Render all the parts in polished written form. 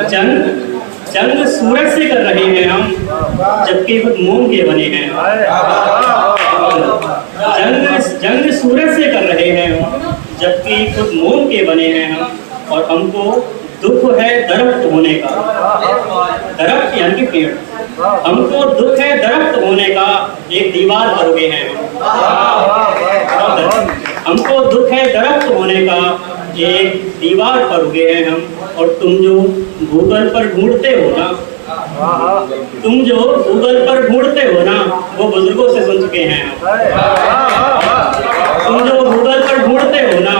जंग सूरज से कर रहे हैं हम, जबकि खुद मोम के बने हैं। जंग सूरज से कर रहे हैं हम, जबकि खुद मोम के बने हैं हम। और हमको दुख है दरख्त होने का, दरख्त यानी कि पेड़। हमको दुख है दरख्त होने का, एक दीवार पर उगे हैं हम। हमको दुख है दरख्त होने का, एक दीवार पर उगे हैं हम। और तुम जो गूगल पर ढूंढते हो ना, तुम जो गूगल पर ढूंढते हो ना, वो बुजुर्गों से सुन चुके हैं। तुम जो गूगल पर ढूंढते हो ना,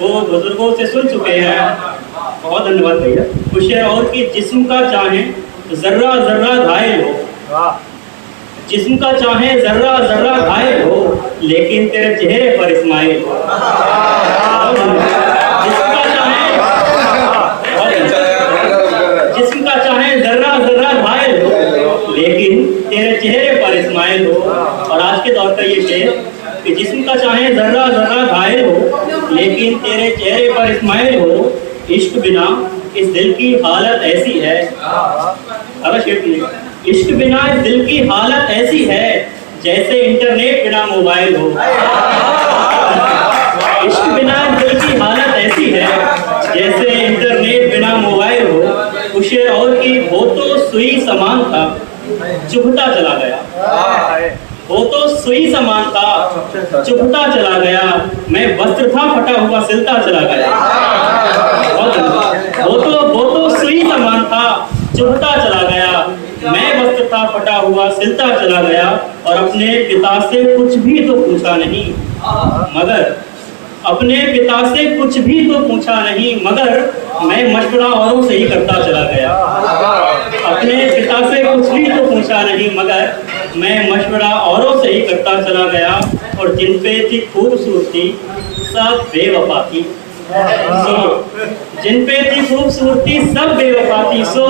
वो बुजुर्गों से सुन चुके हैं। बहुत धन्यवाद भैया। कुछ और कि जिस्म का चाहे जर्रा जर्रा घायल हो, जिस्म का चाहे जर्रा जर्रा घायल हो, लेकिन तेरे चेहरे पर इस्माइल हो। जिस्म का चाहे जर्रा जर्रा घायल हो, लेकिन तेरे चेहरे पर इस्माइल हो। और आज के दौर का ये शेर कि जिस्म का चाहे जर्रा जर्रा घायल हो, लेकिन तेरे चेहरे पर इस्माइल हो। इश्क बिना इस दिल की हालत ऐसी है, अगर शेर सुनिएगा। इश्क बिना इस दिल की हालत ऐसी है, जैसे इंटरनेट बिना मोबाइल हो। इश्क बिना इस दिल की हालत ऐसी है, जैसे इंटरनेट बिना मोबाइल हो। कुछ और की वो तो सुई समान था, चुभता चला गया। वो तो सुई समान था, चुभता चला गया। मैं वस्त्र था फटा हुआ, सिलता चला गया। वो तो सुई समान था, चुभता चला गया। मैं वस्त्र था फटा हुआ, सिलता चला गया। और अपने पिता से कुछ भी तो पूछा नहीं, मगर अपने पिता से कुछ भी तो पूछा नहीं, मगर मैं मशवरा औरों से ही करता चला गया। अपने पिता से कुछ भी तो पूछा नहीं, मगर मैं मशवरा औरों से ही करता चला गया। और जिन पे थी खूबसूरती सब बेवफा थी, जिन पे थी खूबसूरती सब बेवफा थी। सो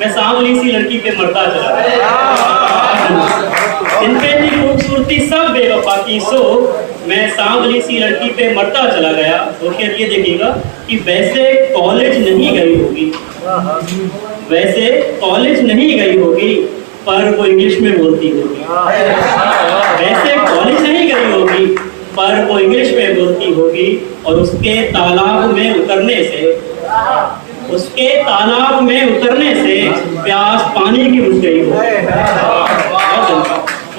मैं सांवली सी लड़की पे मरता चला गया। जिन पे थी खूबसूरती सब बेवफा थी, सो मैं सांवली सी लड़की पे मरता चला गया। तो फिर ये देखिएगा कि वैसे कॉलेज नहीं गई होगी, वैसे कॉलेज नहीं गई होगी, पर वो इंग्लिश में बोलती होगी। वैसे कॉलेज नहीं गई होगी, पर वो इंग्लिश में बोलती होगी। और उसके तालाब में उतरने से, उसके तालाब में उतरने से प्यास पानी की बुझ गई होगी।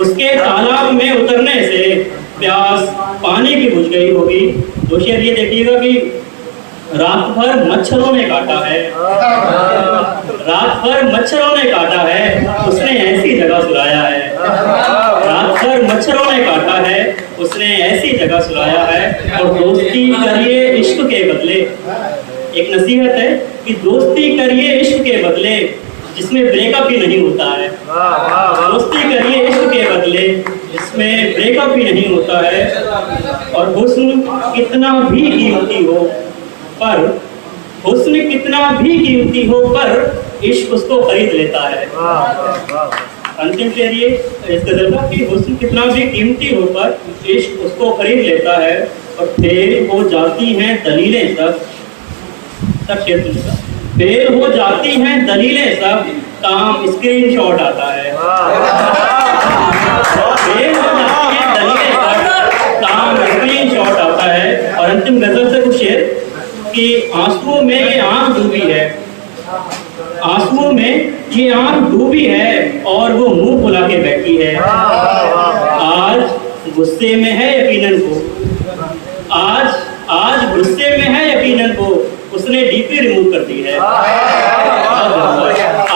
उसके तालाब में उतरने से प्यास पानी की बुझ गई होगी। तो शेर ये देखिएगा कि रात भर मच्छरों ने काटा है, रात भर मच्छरों ने काटा है, उसने ऐसी जगह सुलाया है। रात भर मच्छरों ने काटा है, उसने ऐसी जगह सुलाया है। और दोस्ती करिए इश्क के बदले, एक नसीहत है कि दोस्ती करिए इश्क के बदले, जिसमें ब्रेकअप ही नहीं होता है। दोस्ती करिए इश्क के बदले, जिसमें ब्रेकअप ही नहीं होता है। और हुस्न कितना भी कीमती हो, पर हुस्न कितना भी कीमती हो, पर इश्क उसको खरीद लेता है। अंतिम शेर ये इस गजल का कि हुस्न कितना भी कीमती हो, पर इश्क उसको खरीद लेता है। और फेल हो जाती हैं दलीलें सब, शेर सुनिएगा। फेल हो जाती हैं दलीलें सब, काम स्क्रीनशॉट आता है। फेल हो जाती हैं दलीलें सब, काम स्क्रीनशॉट आता है। और अंतिम गजल से कुछ शेर कि आंसुओं में ये आंख डूबी है, आंसुओं में ये आंख डूबी है, और वो मुंह फुला के बैठी है। आज गुस्से में है यकीनन को, आज गुस्से में है यकीनन को, उसने डीपी रिमूव कर दी है।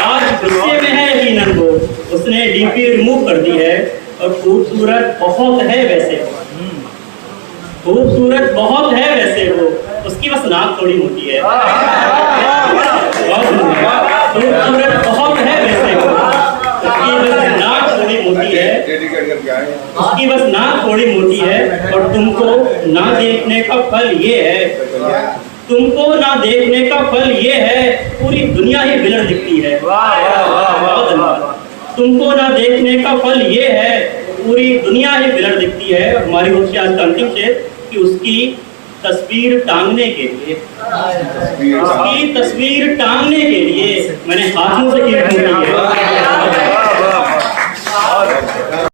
आज गुस्से में है यकीनन को, उसने डीपी रिमूव कर दी है। और खूबसूरत बहुत है वैसे वो, खूबसूरत बहुत है वैसे वो, उसकी बस नाक थोड़ी मोटी है। खूबसूरत बहुत है वैसे वो, उसकी बस नाक थोड़ी मोटी है, उसकी बस नाक थोड़ी मोटी है। और तुमको ना देखने का फल ये है, तुमको ना देखने का फल ये है, पूरी दुनिया ही बिलर दिखती है। तुमको ना देखने का फल ये है, पूरी दुनिया ही बिलर दिखती है। और हमारी ओर से आज का अंतिम शेर कि उसकी तस्वीर टांगने के लिए, उसकी तस्वीर टांगने के लिए हाथों